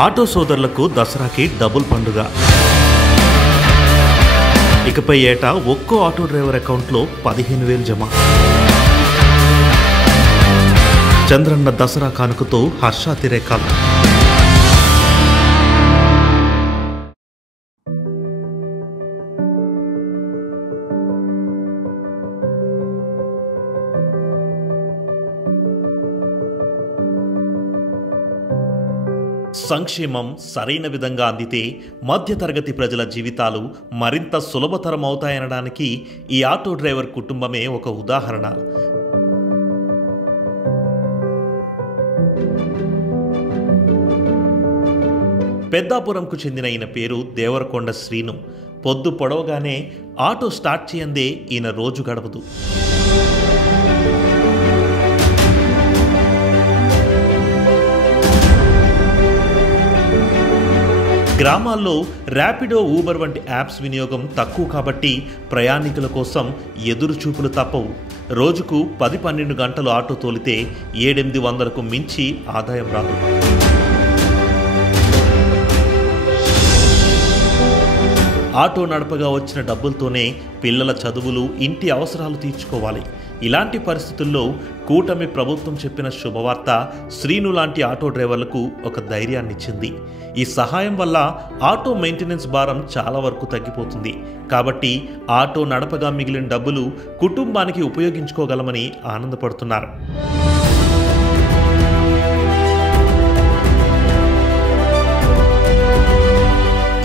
Auto సోదరులకు దసరాకి double పండుగ. ఇకపై ఏటా ఒక్కో ఆటో డ్రైవర్ అకౌంట్లో 15,000 జమ. చంద్రన్న దసరా కానుకతో హర్షాతిరేకాలు. సంక్షేమం సరైన విధంగా అందితే మధ్యతరగతి ప్రజల జీవితాలు మరింత సులభతరం అవుతాయనడానికి ఈ ఆటో డ్రైవర్ కుటుంబమే ఒక ఉదాహరణ. పెద్దాపురంకు చెందిన ఈయన పేరు దేవరకొండ శ్రీను. పొద్దు పొడవగానే ఆటో స్టార్ట్ చేయందే ఈయన రోజు గడవదు. గ్రామాల్లో ర్యాపిడో, ఊబర్ వంటి యాప్స్ వినియోగం తక్కువ కాబట్టి ప్రయాణికుల కోసం ఎదురు చూపులు తప్పవు. రోజుకు 10-12 గంటలు ఆటో తోలితే 700-800కు మించి ఆదాయం రాదు. ఆటో నడపగా వచ్చిన డబ్బులతోనే పిల్లల చదువులు, ఇంటి అవసరాలు తీర్చుకోవాలి. ఇలాంటి పరిస్థితుల్లో కూటమి ప్రభుత్వం చెప్పిన శుభవార్త శ్రీను లాంటి ఆటో డ్రైవర్లకు ఒక ధైర్యాన్నిచ్చింది. ఈ సహాయం వల్ల ఆటో మెయింటెనెన్స్ భారం చాలా వరకు తగ్గిపోతుంది. కాబట్టి ఆటో నడపగా మిగిలిన డబ్బులు కుటుంబానికి ఉపయోగించుకోగలమని ఆనందపడుతున్నారు.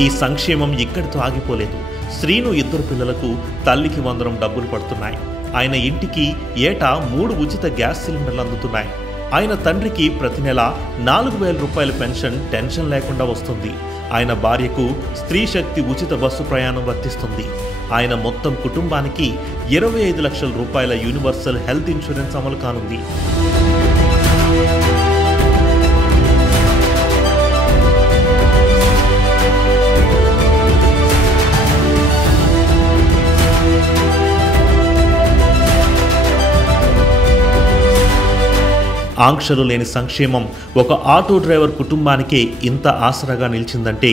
ఈ సంక్షేమం ఇక్కడితో ఆగిపోలేదు. శ్రీను 2 పిల్లలకు తల్లికి 100 డబ్బులు పడుతున్నాయి. ఆయన ఇంటికి ఏటా 3 ఉచిత గ్యాస్ సిలిండర్లు అందుతున్నాయి. ఆయన తండ్రికి ప్రతి నెల 4,000 రూపాయల పెన్షన్ టెన్షన్ లేకుండా వస్తుంది. ఆయన భార్యకు స్త్రీ శక్తి ఉచిత బస్సు ప్రయాణం వర్తిస్తుంది. ఆయన మొత్తం కుటుంబానికి 25 లక్షల రూపాయల యూనివర్సల్ హెల్త్ ఇన్సూరెన్స్ అమలు కానుంది. ఆంక్షలు లేని సంక్షేమం ఒక ఆటో డ్రైవర్ కుటుంబానికే ఇంత ఆసరాగా నిలిచిందంటే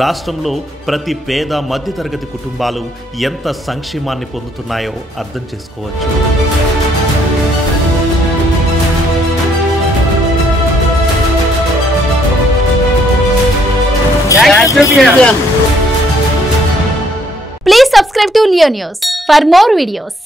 రాష్ట్రంలో ప్రతి పేద, మధ్యతరగతి కుటుంబాలు ఎంత సంక్షేమాన్ని పొందుతున్నాయో అర్థం చేసుకోవచ్చు. Please subscribe to Leo News for more videos.